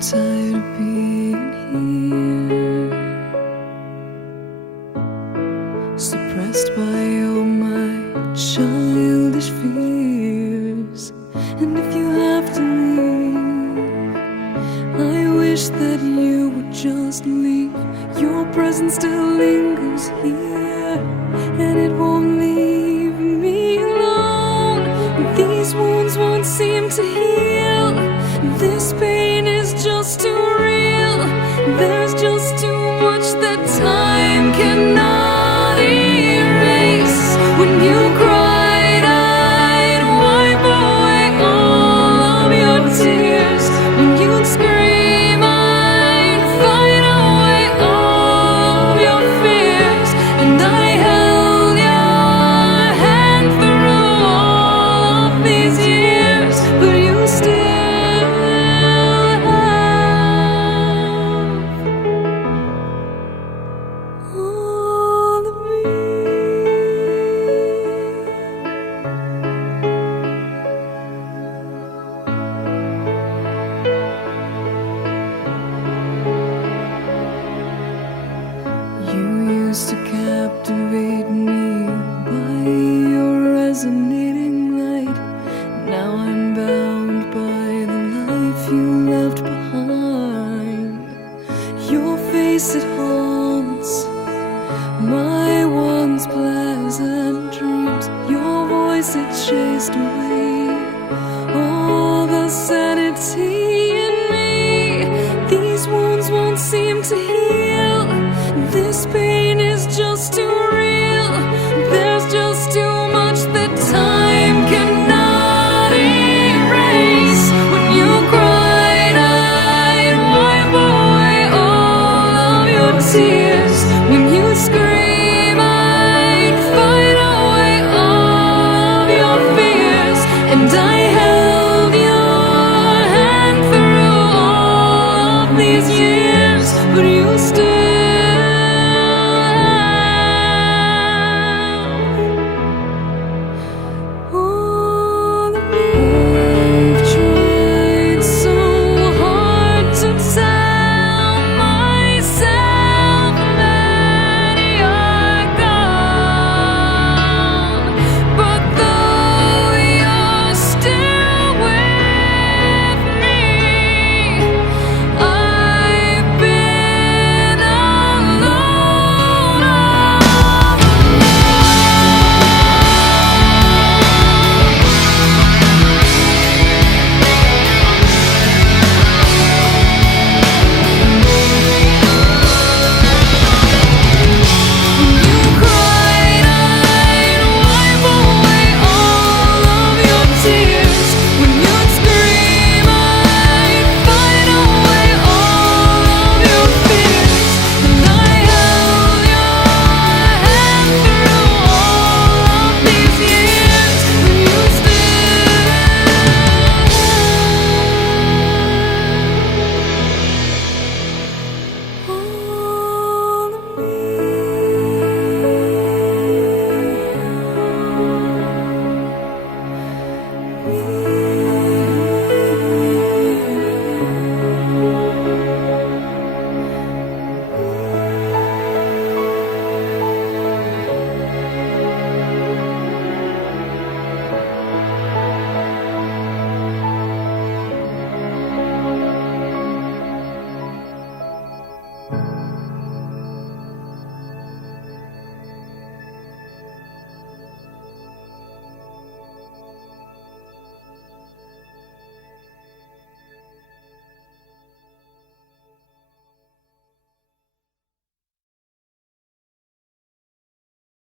tired of being here, suppressed by all my childish fears. And if you have to leave, I wish that you would just leave. Your presence still lingers here, and it won't leave me alone. These wounds won't seem to heal. This pain is just too real. There's just too much that time cannot erase. When you cried, I'd wipe away all of your tears. When you'd scream, I'd fight away all of your fears. And I held your hand through all of these years, but you still all of me. You used to captivate me by your resonating light. Now I'm bound by the life you left behind. Your face, it haunts my once pleasant dreams. Your voice, it chased away all the sanity in me. These wounds won't seem to heal. This pain is just too real. There's just too much that time cannot erase. When you cried, I'd wipe away all of your tears. When you scream, I'd fight away all of your fears. And I held your hand through all of these years, but you still